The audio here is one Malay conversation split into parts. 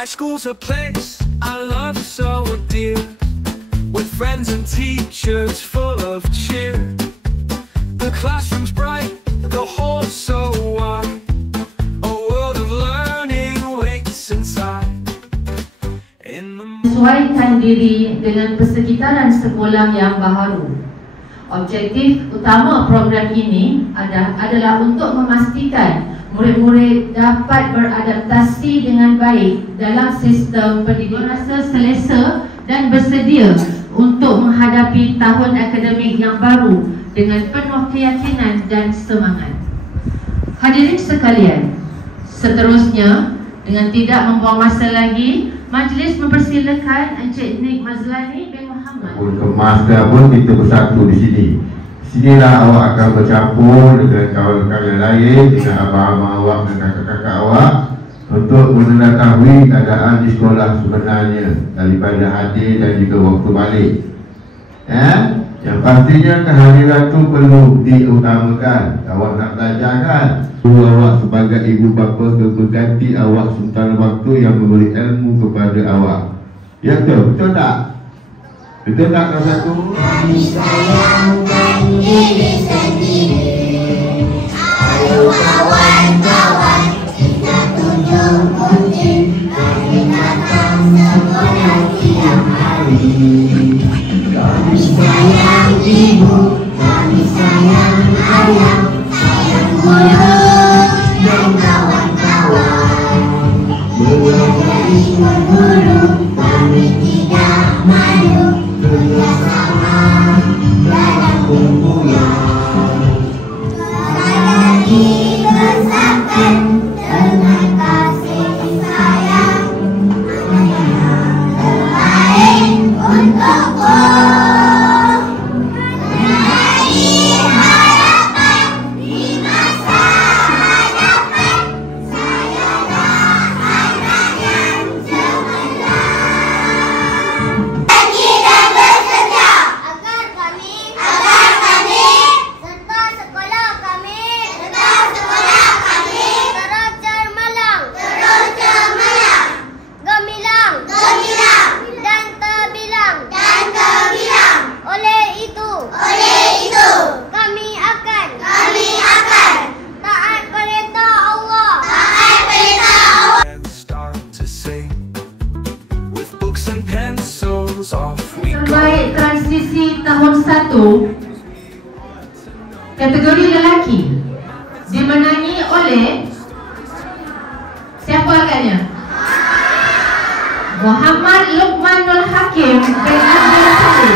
My school's a place I love so dear, with friends and teachers full of cheer. The classroom's bright, the hall's so wide, a world of learning waits inside. Sesuaikan diri dengan persekitaran sekolah yang baharu. Objektif utama program ini adalah untuk memastikan murid-murid dapat beradaptasi dengan baik dalam sistem pendidikan, rasa selesa dan bersedia untuk menghadapi tahun akademik yang baru dengan penuh keyakinan dan semangat. Hadirin sekalian, seterusnya dengan tidak membuang masa lagi, majlis mempersilakan Encik Nik Mazlani bin Muhammad. Untuk master pun kita bersatu di sini. Sinilah awak akan bercampur dengan kawan-kawan yang lain, dengan abang-abang awak dan kakak-kakak awak untuk mengetahui keadaan di sekolah sebenarnya daripada hadir dan juga waktu balik. Yang pastinya kehadiran itu perlu diutamakan. Awak nak belajar kan? Awak sebagai ibu bapa berganti awak sementara waktu yang memberi ilmu kepada awak. Ya betul tak? Betul tak kau satu? Kami sayangkan diri sendiri. Ayo kawan-kawan, kita tunjuk kunci. Kami datang sekolah tiap hari. Kami sayang ibu, kami sayang ayah, sayang guru dan kawan-kawan. Menjadi guru, kami tidak malu. Bersama dalam kumpulan, saya dibesarkan dengan kasih sayang, terbaik untukku. Menjadi harapan di masa hadapan, sayalah anak yang cemerlang. Terbaik transisi tahun 1 kategori lelaki dimenangi oleh siapa agaknya? Muhammad Luqmanul Hakim bin Abdul Salim.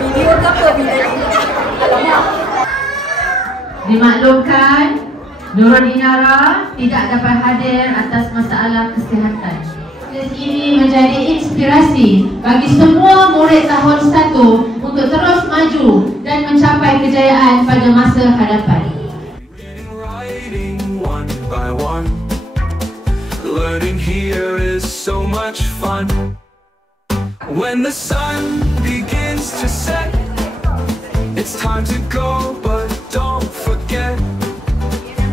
Video ke apa video ini? Dimaklumkan Nurul Inara tidak dapat hadir atas masalah kesihatan. Majlis ini menjadi inspirasi bagi semua murid tahun 1 untuk terus maju dan mencapai kejayaan pada masa hadapan. Learning here is so much fun. When the sun begins to set, it's time to go, but don't forget,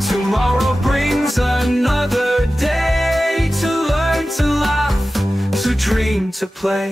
tomorrow brings another day to learn, to laugh, to dream, to play.